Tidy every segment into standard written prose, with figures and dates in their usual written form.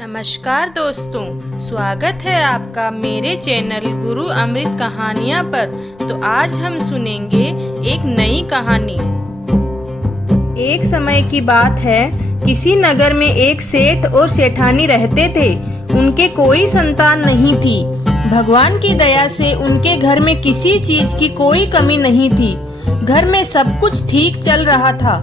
नमस्कार दोस्तों, स्वागत है आपका मेरे चैनल गुरु अमृत कहानियाँ पर। तो आज हम सुनेंगे एक नई कहानी। एक समय की बात है, किसी नगर में एक सेठ और सेठानी रहते थे। उनके कोई संतान नहीं थी। भगवान की दया से उनके घर में किसी चीज की कोई कमी नहीं थी। घर में सब कुछ ठीक चल रहा था।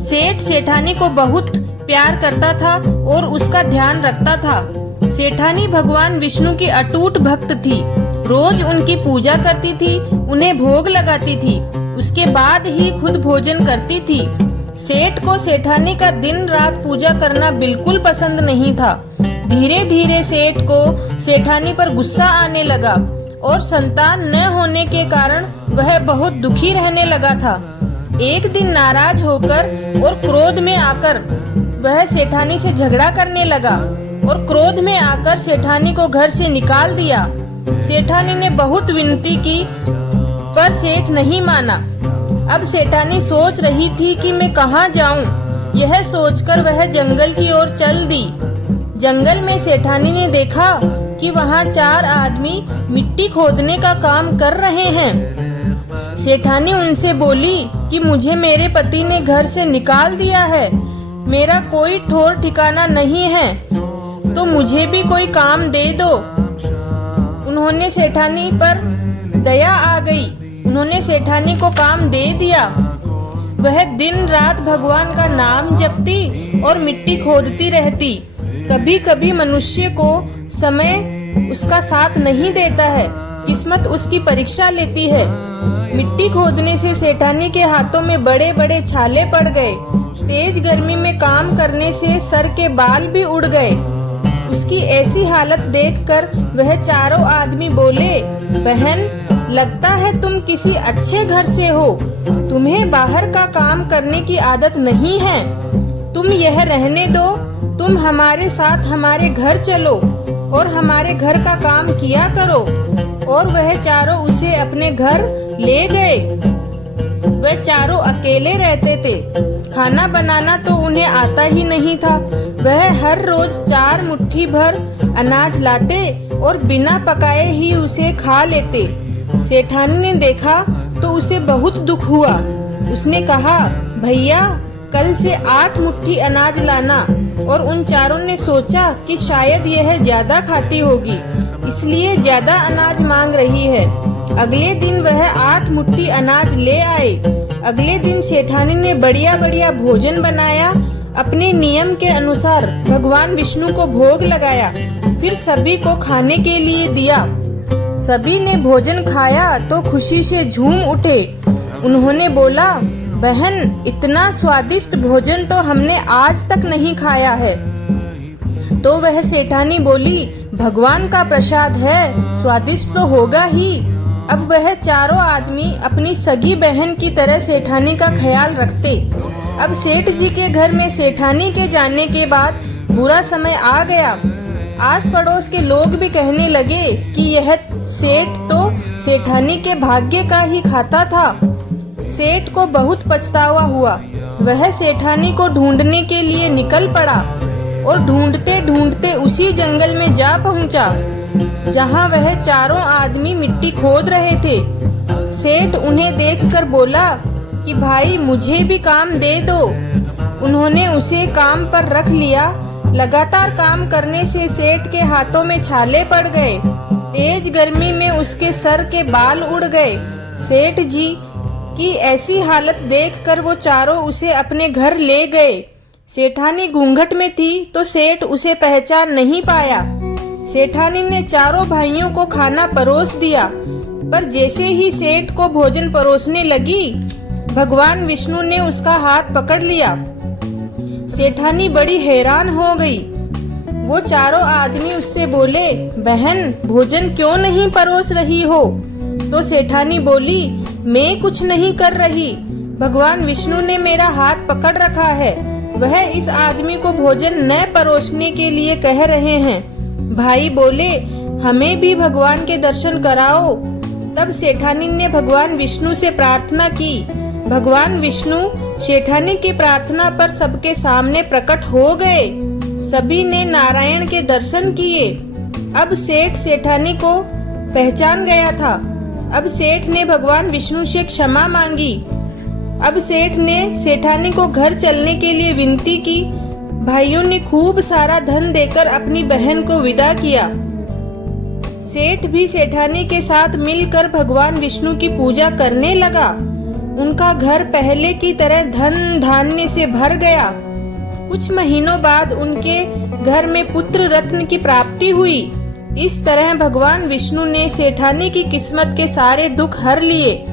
सेठ सेठानी को बहुत प्यार करता था और उसका ध्यान रखता था। सेठानी भगवान विष्णु की अटूट भक्त थी। रोज उनकी पूजा करती थी, उन्हें भोग लगाती थी। उसके बाद ही खुद भोजन करती थी। सेठ को सेठानी का दिन रात पूजा करना बिल्कुल पसंद नहीं था। धीरे धीरे सेठ को सेठानी पर गुस्सा आने लगा और संतान न होने के कारण वह बहुत दुखी रहने लगा था। एक दिन नाराज होकर और क्रोध में आकर वह सेठानी से झगड़ा करने लगा और क्रोध में आकर सेठानी को घर से निकाल दिया। सेठानी ने बहुत विनती की पर सेठ नहीं माना। अब सेठानी सोच रही थी कि मैं कहाँ जाऊं। यह सोचकर वह जंगल की ओर चल दी। जंगल में सेठानी ने देखा कि वहाँ 4 आदमी मिट्टी खोदने का काम कर रहे हैं। सेठानी उनसे बोली कि मुझे मेरे पति ने घर से निकाल दिया है, मेरा कोई ठौर ठिकाना नहीं है, तो मुझे भी कोई काम दे दो। उन्होंने सेठानी पर दया आ गई। उन्होंने सेठानी को काम दे दिया। वह दिन रात भगवान का नाम जपती और मिट्टी खोदती रहती। कभी कभी मनुष्य को समय उसका साथ नहीं देता है, किस्मत उसकी परीक्षा लेती है। मिट्टी खोदने से सेठानी के हाथों में बड़े बड़े छाले पड़ गए। तेज गर्मी में काम करने से सर के बाल भी उड़ गए। उसकी ऐसी हालत देखकर वह 4 आदमी बोले, बहन, लगता है तुम किसी अच्छे घर से हो। तुम्हें बाहर का काम करने की आदत नहीं है। तुम यह रहने दो, तुम हमारे साथ हमारे घर चलो और हमारे घर का काम किया करो। और वह 4 उसे अपने घर ले गए। वह 4 अकेले रहते थे। खाना बनाना तो उन्हें आता ही नहीं था। वह हर रोज 4 मुट्ठी भर अनाज लाते और बिना पकाए ही उसे खा लेते। सेठानी ने देखा तो उसे बहुत दुख हुआ। उसने कहा, भैया, कल से 8 मुट्ठी अनाज लाना। और उन 4 ने सोचा कि शायद यह ज्यादा खाती होगी, इसलिए ज्यादा अनाज मांग रही है। अगले दिन वह 8 मुट्ठी अनाज ले आए। अगले दिन सेठानी ने बढ़िया बढ़िया भोजन बनाया। अपने नियम के अनुसार भगवान विष्णु को भोग लगाया, फिर सभी को खाने के लिए दिया। सभी ने भोजन खाया तो खुशी से झूम उठे। उन्होंने बोला, बहन, इतना स्वादिष्ट भोजन तो हमने आज तक नहीं खाया है। तो वह सेठानी बोली, भगवान का प्रसाद है, स्वादिष्ट तो होगा ही। अब वह 4 आदमी अपनी सगी बहन की तरह सेठानी का ख्याल रखते। अब सेठ जी के घर में सेठानी के जाने के बाद बुरा समय आ गया। आस पड़ोस के लोग भी कहने लगे कि यह सेठ तो सेठानी के भाग्य का ही खाता था। सेठ को बहुत पछतावा हुआ। वह सेठानी को ढूंढने के लिए निकल पड़ा और ढूंढते ढूंढते उसी जंगल में जा पहुंचा जहां वह 4 आदमी मिट्टी खोद रहे थे। सेठ उन्हें देखकर बोला कि भाई, मुझे भी काम दे दो। उन्होंने उसे काम पर रख लिया। लगातार काम करने से सेठ के हाथों में छाले पड़ गए। तेज गर्मी में उसके सर के बाल उड़ गए। सेठ जी की ऐसी हालत देखकर वो 4 उसे अपने घर ले गए। सेठानी घूंघट में थी तो सेठ उसे पहचान नहीं पाया। सेठानी ने 4 भाइयों को खाना परोस दिया, पर जैसे ही सेठ को भोजन परोसने लगी, भगवान विष्णु ने उसका हाथ पकड़ लिया। सेठानी बड़ी हैरान हो गई। वो 4 आदमी उससे बोले, बहन, भोजन क्यों नहीं परोस रही हो? तो सेठानी बोली, मैं कुछ नहीं कर रही, भगवान विष्णु ने मेरा हाथ पकड़ रखा है। वह इस आदमी को भोजन न परोसने के लिए कह रहे हैं। भाई बोले, हमें भी भगवान के दर्शन कराओ। तब सेठानी ने भगवान विष्णु से प्रार्थना की। भगवान विष्णु सेठानी की प्रार्थना पर सबके सामने प्रकट हो गए। सभी ने नारायण के दर्शन किए। अब सेठ सेठानी को पहचान गया था। अब सेठ ने भगवान विष्णु से क्षमा मांगी। अब सेठ ने सेठानी को घर चलने के लिए विनती की। भाइयों ने खूब सारा धन देकर अपनी बहन को विदा किया। सेठ भी सेठानी के साथ मिलकर भगवान विष्णु की पूजा करने लगा। उनका घर पहले की तरह धन धान्य से भर गया। कुछ महीनों बाद उनके घर में पुत्र रत्न की प्राप्ति हुई। इस तरह भगवान विष्णु ने सेठानी की किस्मत के सारे दुख हर लिए